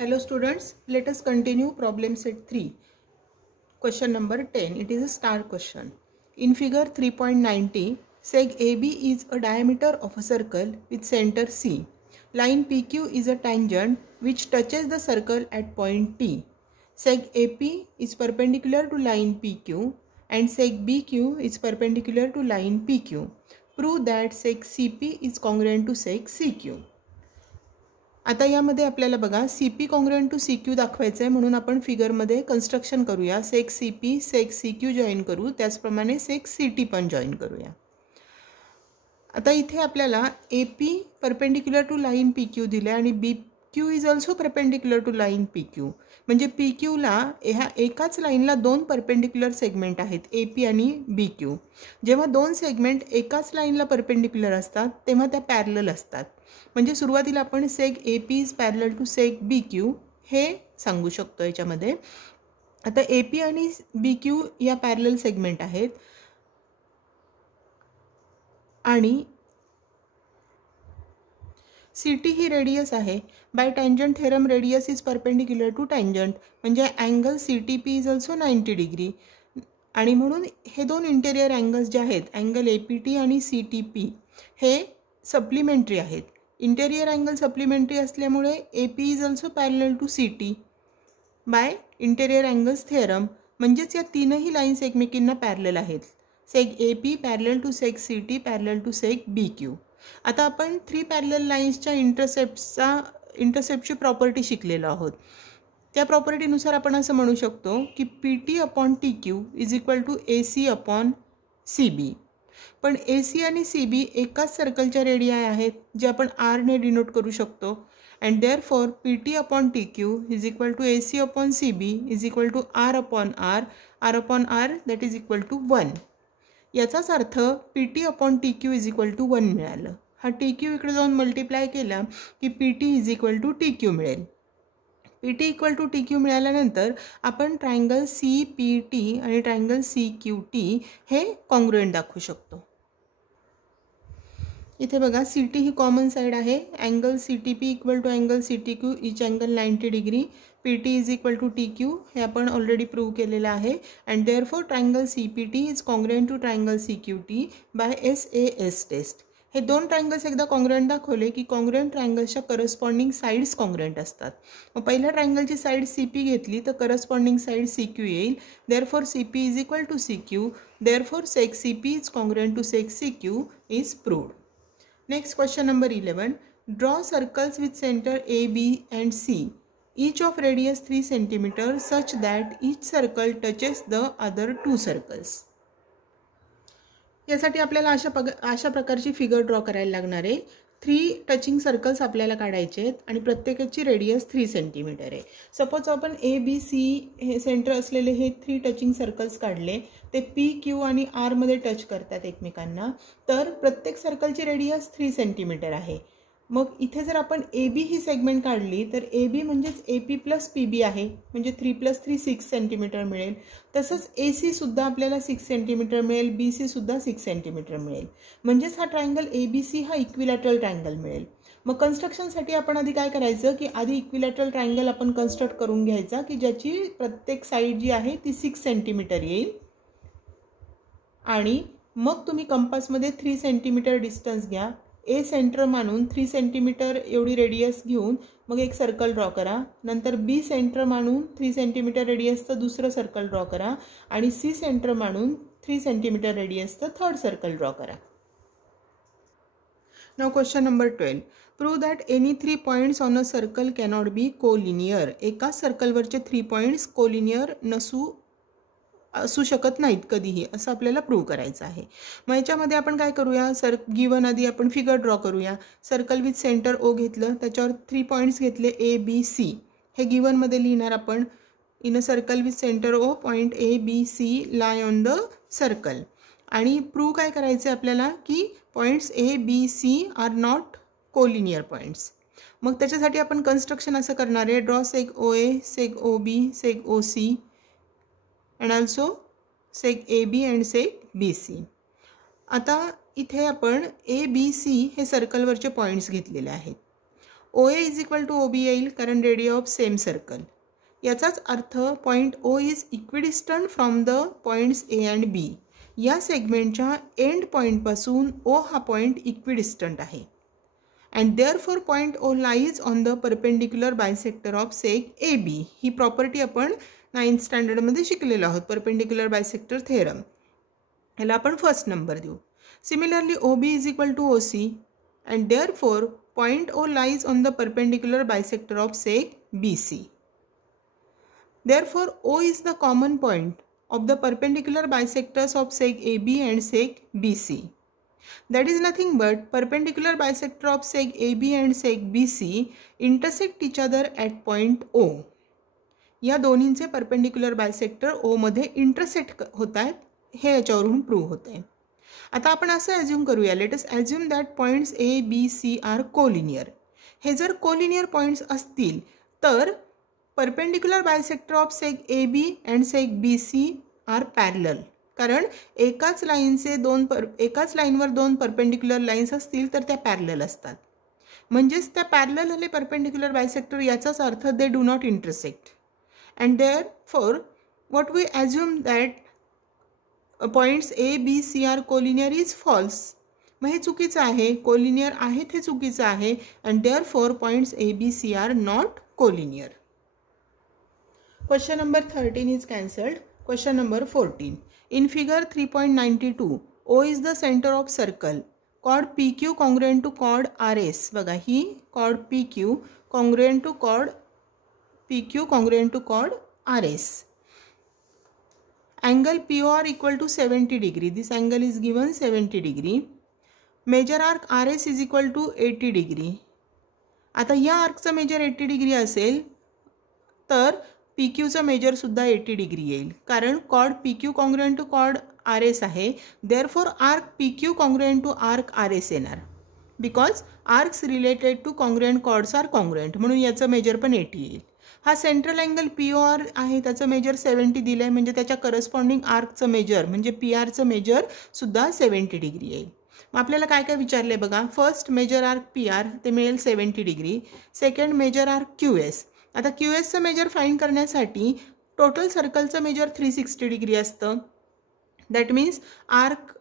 Hello students, let us continue problem set 3. Question number 10. It is a star question. In figure 3.90, seg AB is a diameter of a circle with center C. Line PQ is a tangent which touches the circle at point T. Seg AP is perpendicular to line PQ and seg BQ is perpendicular to line PQ. Prove that seg CP is congruent to seg CQ. आता यामध्ये आपल्याला बघा CP congruent to CQ दाखवायचं आहे म्हणून आपण फिगरमध्ये construction करूया. सेक CP सेक CQ join करू, त्याचप्रमाणे सेक CT पण जॉईन करूया. आता इथे आपल्याला AP perpendicular to line PQ दिले आणि BQ is also perpendicular to line PQ. म्हणजे PQला ह्या एकाच लाईनला दोन परपेंडिक्युलर सेगमेंट आहेत AP आणि BQ. जेव्हा दोन सेगमेंट एकाच लाईनला परपेंडिक्युलर असतात तेव्हा त्या पॅरलल असतात. म्हणजे सुरुवातीला आपण seg AP is parallel to seg BQ हे सांगू शकतो याच्यामध्ये. आता AP आणि BQ या पॅरलल सेगमेंट आहेत आणि CT ही रेडियस आहे. By tangent theorem radius is perpendicular to tangent म्हणजे angle CTP is also 90 degree आणि म्हणून हे दोन इंटेरियर अँगल्स जे आहेत अँगल APT आणि CTP हे सप्लिमेंटरी आहेत. इंटेरियर अँगल सप्लिमेंटरी असल्यामुळे AP is also parallel to CT by interior angles theorem. म्हणजेच या तीनही लाईन्स एकमेकींना पॅरलल आहेत. Seg AP parallel to seg CT parallel to seg BQ. आता आपण 3 पॅरलल लाईन्सच्या इंटरसेप्टची प्रॉपर्टी शिकलेलो आहोत. त्या प्रॉपर्टीनुसार आपण असं म्हणू शकतो की PT upon TQ is equal to AC upon CB. पण AC आणि CB एकाच सर्कलच्या रेडियाय आहेत जे आपण R ने डिनोट करू शकतो. And therefore PT upon TQ is equal to AC upon CB is equal to R upon R that is equal to 1. याचाच अर्थ PT upon TQ is equal to 1 मिळालं. हा TQ इकडे जाऊन मल्टिप्लाय केला की PT is equal to TQ मिळेल. PT equal to TQ मिळाल्यानंतर आपण ट्रायंगल CPT आणि ट्रायंगल CQT हे कॉन्ग्रुएंट दाखवू शकतो. इथे बघा CT ही कॉमन साइड आहे. Angle CTP equal to angle CTQ each angle 90 degree. PT is equal to TQ हे आपण ऑलरेडी प्रूव्ह केलेलं आहे. And therefore triangle CPT is congruent to triangle CQT by SAS test. हे दोन triangles एकदा congruent दाखवले की कॉन्ग्रुएंट ट्रायंगल्सच्या करस्पॉन्डिंग साइड्स कॉन्ग्रुएंट असतात. मग पहिल्या ट्रायंगलची साइड CP घेतली तर करस्पॉन्डिंग साइड CQ येईल. Therefore CP is equal to CQ. Therefore seg CP is congruent to seg CQ is proved. Next question number 11. Draw circles with center A, B and C. Each of radius 3 cm such that each circle touches the other 2 circles. यासाठी आपल्याला अशा प्रकारची figure draw करायला लागणार आहे. 3 touching circles आपल्याला काढायचे आहेत आणि प्रत्येकाची रेडियस 3 सेंटीमीटर आहे. सपोज आपण ABC हे सेंटर असलेले हे 3 टचिंग सर्कल्स काढले. ते PQ आणि R मध्ये टच करतात एकमेकांना. तर प्रत्येक सर्कलची रेडियस 3 सेंटीमीटर आहे. मग इथे जर आपण AB ही सेगमेंट काढली तर AB म्हणजेच AP प्लस PB आहे म्हणजे 3 प्लस 3 6 सेंटीमीटर मिळेल. तसंच AC सुद्धा आपल्याला 6 सेंटीमीटर मिळेल. BC सुद्धा 6 सेंटीमीटर मिळेल. म्हणजेच हा ट्रायंगल ABC हा इक्विलॅटरल ट्रायंगल मिळेल. मग कन्स्ट्रक्शनसाठी आपण आधी काय करायचं की आधी इक्विलॅटरल ट्रायंगल आपण कन्स्ट्रक्ट करून घ्यायचा की ज्याची प्रत्येक साईड जी आहे ती 6 सेंटीमीटर येईल. आणि मग तुम्ही कंपासमध्ये 3 सेंटीमीटर डिस्टन्स घ्या. A सेंटर मानून 3 सेंटीमीटर एवढी रेडियस घेऊन मग एक सर्कल ड्रॉ करा. नंतर B सेंटर मानून 3 सेंटीमीटर रेडियसचं दुसरं सर्कल ड्रॉ करा आणि C सेंटर मानून 3 सेंटीमीटर रेडियसचं थर्ड सर्कल ड्रॉ करा. Now question number 12. Prove that any 3 points on a circle cannot be collinear. एकाच सर्कलवरचे 3 पॉइंट्स कोलिनियर असू शकत नाहीत कधीही असं आपल्याला प्रूव्ह करायचं आहे. मग याच्यामध्ये आपण काय करूया गिवन आधी आपण फिगर ड्रॉ करूया. सर्कल विथ सेंटर O घेतलं त्याच्यावर 3 पॉइंट्स घेतले ABC. हे गिवनमध्ये लिहिणार आपण. In a circle with centre O point ABC lie on the circle. आणि प्रूव्ह काय करायचं आहे आपल्याला की points ABC are not collinear points. मग त्याच्यासाठी आपण कन्स्ट्रक्शन असं करणार आहे. Draw seg OA seg OB seg OC and also seg AB and seg BC. आता इथे आपण ABC हे सर्कलवरचे पॉइंट्स घेतलेले आहेत. O A is equal to O B येईल, कारण रेडिया ऑफ सेम सर्कल. याचाच अर्थ point O is equidistant from the points A and B. या सेगमेंटच्या एंड पॉईंटपासून ओ हा पॉईंट इक्विडिस्टंट आहे. And therefore point O lies on the perpendicular bisector of seg A B. ही property आपण 9th स्टँडर्डमध्ये शिकलेलो आहोत, परपेंडिक्युलर बायसेक्टर थेरम. याला आपण फर्स्ट नंबर देऊ. Similarly O B is equal to O C and therefore point O lies on the perpendicular bisector of seg B C. Therefore, O is the common point of the perpendicular bisectors of seg AB and seg BC. That is nothing but perpendicular bisector of seg AB and seg BC intersect each other at point O. या दोन्हींचे perpendicular bisector O मध्ये intersect होत आहेत, हे याच्यावरून prove होत आहे. आता आपण असं ॲज्युम करूया, let us assume that points A B C are collinear. हे जर कोलिनियर पॉईंट्स असतील तर perpendicular bisector of seg A B and seg B C are parallel. कारण एकाच लाईनवर दोन परपेंडिक्युलर लाईन्स असतील तर त्या पॅरलल असतात. म्हणजेच त्या पॅरलल आले परपेंडिक्युलर बायसेक्टर, याचाच अर्थ they do not intersect. And therefore what we assume that points A B C are collinear is false. मग हे चुकीचं आहे, कोलिनियर आहेत हे चुकीचं आहे. And therefore points A B C are not collinear. Question number 13 is cancelled. Question number 14. In figure 3.92, O is the center of circle. Chord PQ congruent to chord RS. बघा ही chord PQ congruent to chord RS. Angle POR equal to 70 degree. This angle is given 70 degree. Major arc RS is equal to 80 degree. आता या आर्कचं major 80 degree असेल तर P क्यूचं मेजरसुद्धा 80 degree येईल, कारण chord P Q congruent to chord R S आहे. Therefore arc P Q congruent to arc R S येणार, because arcs related to congruent chords are congruent, म्हणून याचं मेजर पण 80 येईल. हा central angle P O R आहे, त्याचं measure 70 दिलं आहे, म्हणजे त्याच्या करस्पॉन्डिंग आर्कचं मेजर म्हणजे पी आरचं मेजरसुद्धा 70 डिग्री येईल. मग आपल्याला काय काय विचारलं आहे बघा. First major arc P R ते मिळेल 70 degree. Second measure arc Q S. आता क्यू एसचं मेजर फाईंड करण्यासाठी टोटल सर्कलचं मेजर 360 डिग्री असतं. That means arc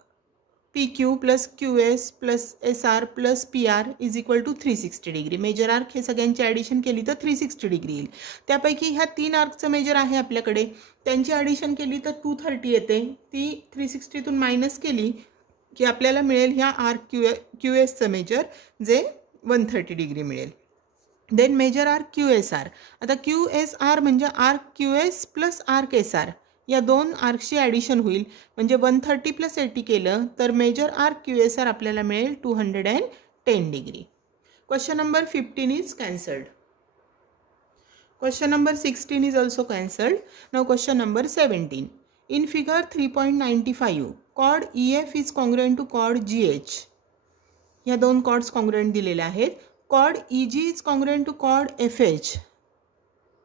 P Q plus Q S plus S R plus P R is equal to 360 degree. Measure arc हे सगळ्यांची addition केली तर 360 degree येईल. त्यापैकी ह्या 3 आर्कचं मेजर आहे आपल्याकडे, त्यांची ॲडिशन केली तर 230 येते. ती 360तून मायनस केली की आपल्याला मिळेल ह्या आर्क क्यू एसचं मेजर, जे 130 डिग्री मिळेल. Then major arc Q S R. आता क्यू एस आर म्हणजे arc Q S plus arc S R, या दोन आर्कची ॲडिशन होईल, म्हणजे 130 प्लस 80 केलं तर major arc Q S R आपल्याला मिळेल 210 degree. Question number 15 is cancelled. Question number 16 is also cancelled. Now question number 17. In figure 3.95 chord E F is congruent to chord G H. ह्या दोन chords congruent दिलेल्या आहेत. Chord E G is congruent to chord F H.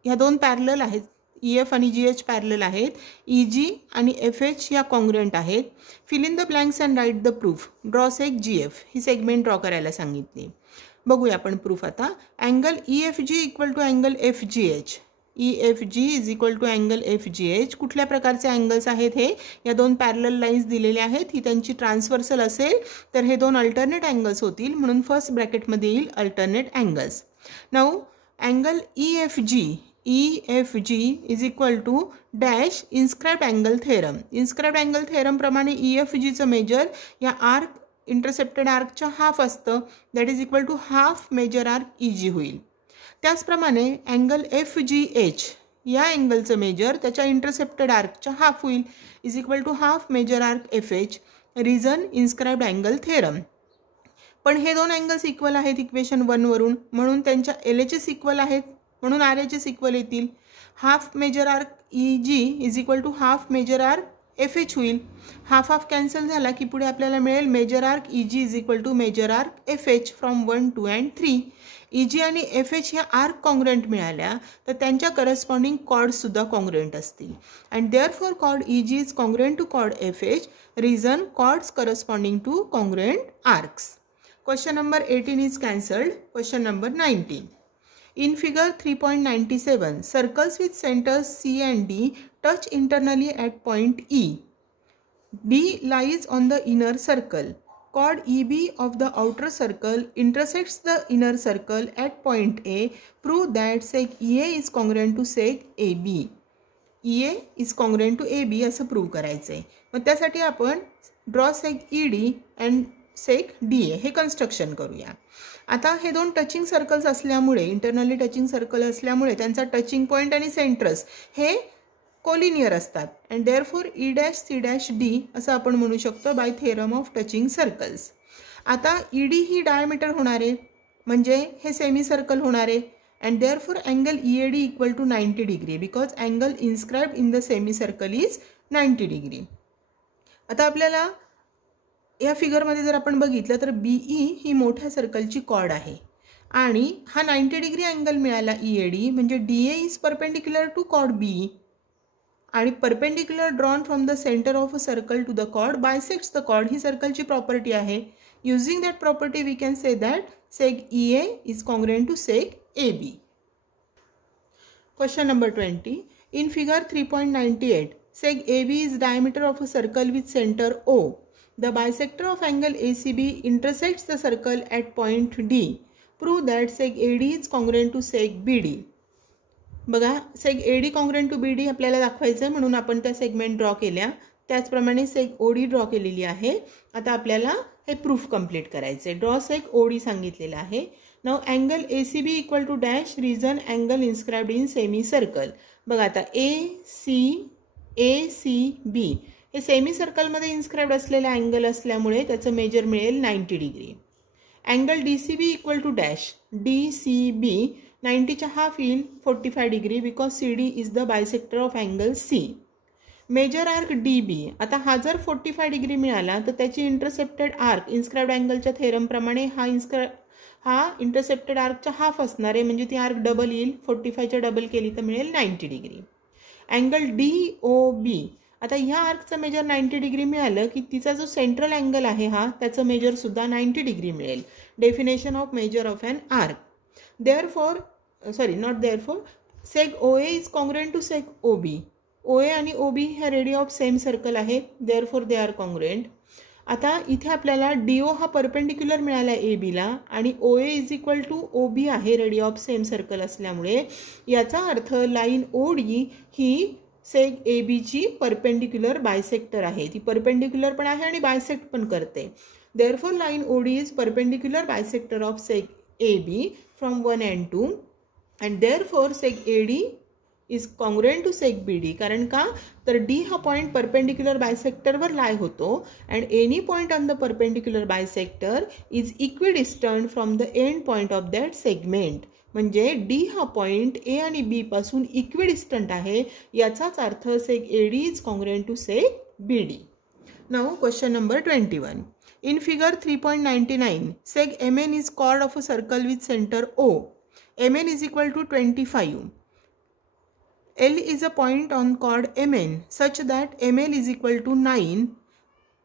ह्या दोन parallel आहेत, E F आणि G H parallel आहेत. E G आणि एफ एच ह्या कॉन्ग्रुएंट आहेत. Fill in the blanks and write the proof. Draw seg G F. ही segment draw करायला सांगितली. बघूया आपण प्रूफ आता. Angle E F G equal to angle F G H. E F G is equal to angle F G H. कुठल्या प्रकारचे angles आहेत हे? या दोन पॅरलल लाईन्स दिलेल्या आहेत. ही त्यांची ट्रान्सव्हर्सल असेल तर हे दोन अल्टरनेट अँगल्स होतील, म्हणून फर्स्ट ब्रॅकेटमध्ये येईल alternate angles. Now angle E F G is equal to dash inscribed angle theorem. Inscribed angle थेरमप्रमाणे ई एफ जीचं मेजर या आर्क इंटरसेप्टेड आर्कच्या हाफ असतं, that is equal to half measure arc E G होईल. त्याचप्रमाणे angle F G H या अँगलचं measure त्याच्या इंटरसेप्टेड आर्कच्या हाफ होईल, is equal to half measure arc F H. Reason inscribed angle theorem. पण हे दोन अँगल्स इक्वल आहेत इक्वेशन 1 वरून, म्हणून त्यांच्या एल एच एस इक्वल आहेत, म्हणून आर एच एस इक्वल येतील. Half measure arc E G is equal to half measure arc F H होईल. हाफ हाफ कॅन्सल झाला की पुढे आपल्याला मिळेल measure arc E G is equal to measure arc F H from 1, 2 and 3. E G आणि F H ह्या arc congruent मिळाल्या तर त्यांच्या करस्पॉन्डिंग कॉर्डसुद्धा कॉन्ग्रुएंट असतील. And therefore chord E G is congruent to chord F H. Reason chords corresponding to congruent arcs. Question number 18 is cancelled. Question number 19. In figure 3.97, circles with centers C and D touch internally at point E. D lies on the inner circle. Chord EB of the outer circle intersects the inner circle at point A. Prove that sec EA is congruent to sec AB. EA is congruent to AB असं prove करायचं आहे. मग त्यासाठी आपण draw seg ED and seg DA हे construction करूया. आता हे दोन टचिंग सर्कल्स असल्यामुळे, इंटरनली टचिंग सर्कल असल्यामुळे त्यांचा टचिंग पॉईंट आणि सेंटर्स हे कोलिनियर असतात and therefore E', C', D असं आपण म्हणू शकतो by theorem of touching circles. आता ED ही डायमीटर होणार आहे, म्हणजे हे सेमी सर्कल होणार आहे and therefore angle EAD equal to 90 degree because angle inscribed in the semi circle is 90 degree. आता आपल्याला या फिगरमध्ये जर आपण बघितलं तर BE ही मोठ्या सर्कलची कॉर्ड आहे आणि हा 90 डिग्री अँगल मिळाला EAD, म्हणजे DA is perpendicular to chord BE आणि perpendicular drawn from the centre of a circle to the chord bisects the chord ही सर्कलची प्रॉपर्टी आहे. Using that property we can say that seg EA is congruent to seg AB. Question number 20. In figure 3.98, sec AB is diameter of a circle with center O. The bisector of angle ACB intersects the circle at point D. Prove that sec AD is congruent to sec BD. बघा, sec AD congruent to BD आपल्याला दाखवायचं आहे म्हणून आपण त्या segment draw केल्या. त्याचप्रमाणे sec OD draw केलेली आहे. आता आपल्याला हे प्रूफ कंप्लीट करायचं आहे. ड्रॉ sec OD सांगितलेलं आहे. Now angle ACB equal to dash reason angle inscribed in semi circle. बघा आता ACB हे सेमी सर्कलमध्ये इन्स्क्राइब्ड असलेला अँगल असल्यामुळे त्याचं मेजर मिळेल 90 degree. Angle DCB equal to dash DCB 90च्या हाफ येईल 45 degree because CD is the bisector of angle C. Measure arc DB. आता हा जर 45 डिग्री मिळाला तर त्याची इंटरसेप्टेड आर्क इन्स्क्राइब्ड अँगलच्या थेरमप्रमाणे हा इंटरसेप्टेड आर्कचा हाफ असणार आहे, म्हणजे ती आर्क डबल येईल. 45च्या डबल केली तर मिळेल 90 डिग्री. Angle DOB. आता ह्या आर्कचं मेजर 90 डिग्री मिळालं की तिचा जो सेंट्रल अँगल आहे हा त्याचं मेजरसुद्धा 90 डिग्री मिळेल. Definition of measure of an arc. Seg OA is congruent to seg OB. OA आणि OB ह्या रेडिया ऑफ सेम सर्कल आहेत, देअरफॉर दे आर कॉन्ग्रुएंट. आता इथे आपल्याला DO हा परपेंडिक्युलर मिळाला ABला आणि OA is equal to OB आहे रेडिया ऑफ सेम सर्कल असल्यामुळे. याचा अर्थ लाईन OD ही सेक ABची परपेंडिक्युलर बायसेक्टर आहे. ती परपेंडिक्युलर पण आहे आणि बायसेक्ट पण करते. Therefore line OD is perpendicular bisector of seg AB from 1 and 2 and therefore seg AD is congruent to seg BD. कारण का तर D हा पॉईंट परपेंडिक्युलर बायसेक्टरवर लाय होतो and any point on the perpendicular bisector is equidistant from the end point of that segment. म्हणजे D हा point A आणि B पासून इक्विडिस्टंट आहे. याचाच अर्थ seg AD is congruent to seg BD. Now question number 21. In figure 3.99, sec MN is chord of a circle with center O. MN is equal to 25. L is a point on chord MN such that ML is equal to 9.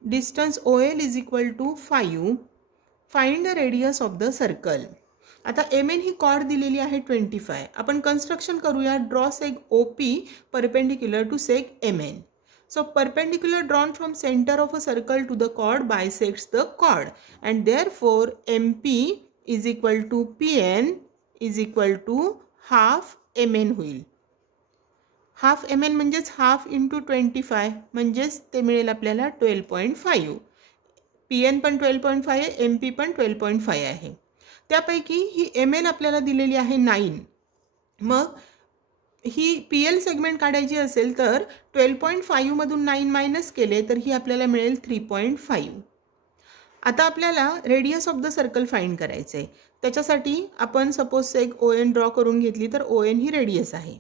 Distance OL is equal to 5. Find the radius of the circle. आता MN ही chord दिलेली आहे 25. आपण construction करूया. Draw seg OP perpendicular to sec MN. So perpendicular drawn from center of a circle to the chord bisects the chord and therefore MP is equal to PN is equal to half MN होईल. Half MN म्हणजेच half into 25 म्हणजेच ते मिळेल आपल्याला 12.5. PN पण 12.5 आहे, MP पण 12.5 आहे. त्यापैकी ही MN आपल्याला दिलेली आहे 9. मग ही PL सेगमेंट काढायची असेल तर 12.5 मधून 9 मायनस केले तर ही आपल्याला मिळेल 3.5. आता आपल्याला radius of the circle find करायचं आहे. त्याच्यासाठी आपण सपोज सेक ON ड्रॉ करून घेतली तर ON ही रेडियस आहे.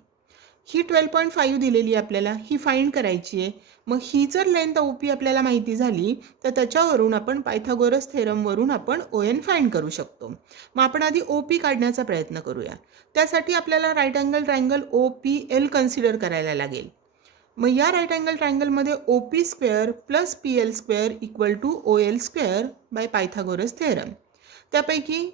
ही 12.5 दिलेली आपल्याला, ही फाइंड करायची आहे. मग ही जर लेंथ OP आपल्याला माहिती झाली तर त्याच्यावरून आपण पायथागोरस थेरमवरून आपण ON फाइंड करू शकतो. मग आपण आधी OP काढण्याचा प्रयत्न करूया. त्यासाठी आपल्याला right angle triangle OPL consider करायला लागेल. मग या राईट अँगल ट्रायंगलमध्ये OP² + PL² = OL² by Pythagoras theorem. त्यापैकी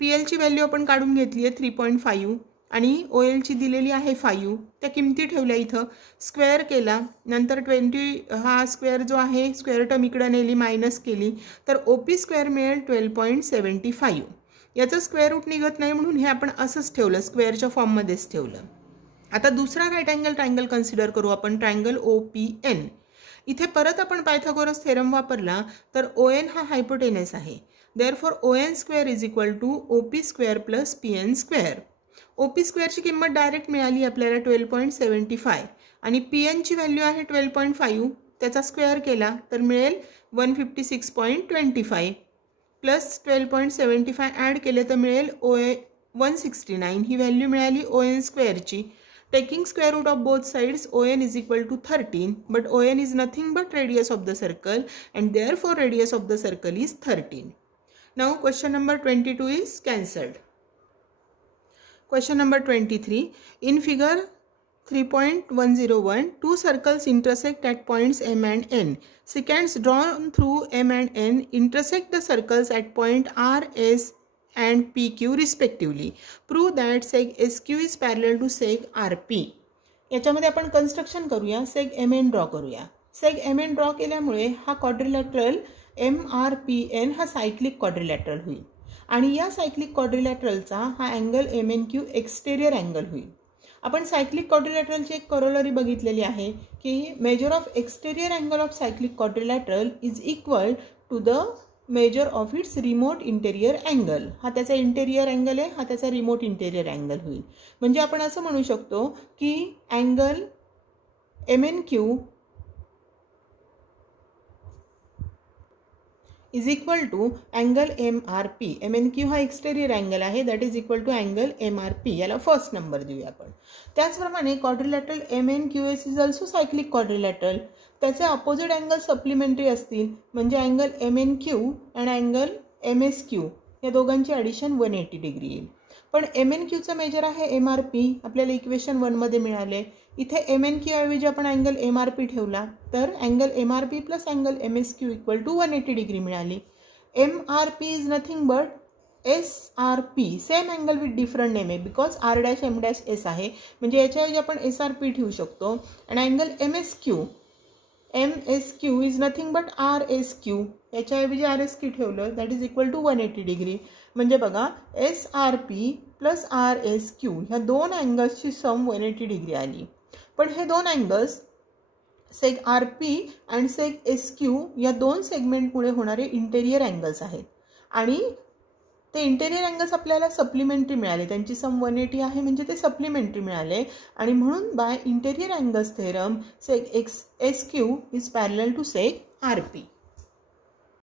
PLची व्हॅल्यू आपण काढून घेतली आहे 3.5 आणि OLची दिलेली आहे 5. त्या किमती ठेवल्या इथं, स्क्वेअर केला, नंतर 20 हा स्क्वेअर जो आहे स्क्वेअर टर्म इकडे नेली मायनस केली तर OP स्क्वेअर मिळेल 12.75. याचं स्क्वेअर रूट निघत नाही म्हणून हे आपण असंच ठेवलं, स्क्वेअरच्या फॉर्ममध्येच ठेवलं. आता दुसरा राईट अँगल ट्रायंगल कन्सिडर करू आपण, ट्रायंगल OPN. इथे परत आपण पायथागोरस थेरम वापरला तर ON हा हायपोटेनस आहे. Therefore ON square is equal to OP square plus PN square. OP स्क्वेअरची किंमत डायरेक्ट मिळाली आपल्याला 12.75 आणि PN ची व्हॅल्यू आहे 12.5. त्याचा स्क्वेअर केला तर मिळेल 156.25 प्लस 12.75 ॲड केले तर मिळेल 169. ही व्हॅल्यू मिळाली ON स्क्वेअरची. Taking square root of both sides, ON is equal to 13, but ON is nothing but radius of the circle and therefore radius of the circle is 13. Now question number 22 is cancelled. Question number 23. In figure 3.101, two circles intersect at points M and N. Secants drawn through M and N intersect the circles at point R, S and PQ respectively. Prove that seg SQ is parallel to seg RP. याच्यामध्ये आपण construction करूया, सेग MN draw करूया. सेग MN draw केल्यामुळे हा quadrilateral MRPN हा cyclic quadrilateral होईल आणि या सायक्लिक क्वाड्रिलॅटरलचा हा अँगल MNQ एक्सटेरियर अँगल होईल. आपण सायक्लिक क्वाड्रिलॅटरलची एक करोलरी बघितलेली आहे की measure of exterior angle of cyclic quadrilateral is equal to the measure of its remote interior angle. हा त्याचा इंटेरियर अँगल आहे, हा त्याचा रिमोट इंटेरियर अँगल होईल. म्हणजे आपण असं म्हणू शकतो की angle MNQ is equal to angle MRP. MNQ हा एक्सटेरियर अँगल आहे, that is equal to angle MRP. याला फर्स्ट नंबर देऊया आपण. त्याचप्रमाणे quadrilateral MNQS is also cyclic quadrilateral. त्याचे अपोजिट अँगल सप्लिमेंटरी असतील म्हणजे angle MNQ and angle MSQ या दोघांची ॲडिशन 180 डिग्री येईल. पण MNQचं मेजर आहे MRP, आपल्याला इक्वेशन 1 मध्ये मिळाले. इथे MNQ ऐवजी आपण अँगल MRP ठेवला तर angle MRP plus angle MSQ equal to 180 degree मिळाली. MRP is nothing but SRP, same angle with different name आहे बिकॉज R'-M'-S आहे, म्हणजे याच्याऐवजी आपण SRP ठेवू शकतो. आणि angle MSQ is nothing but RSQ, याच्याऐवजी RSQ ठेवलं that is equal to 180 degree. म्हणजे बघा SRP प्लस RSQ ह्या दोन अँगल्सची सम 180 डिग्री आली. पण हे दोन अँगल्स सेग RP अँड सेग SQ या दोन सेगमेंटमुळे होणारे इंटेरियर अँगल्स आहेत आणि ते इंटेरियर अँगल्स आपल्याला सप्लिमेंटरी मिळाले. त्यांची सम 180 आहे म्हणजे ते सप्लिमेंटरी मिळाले आणि म्हणून by interior angles theorem seg SQ is parallel to seg RP.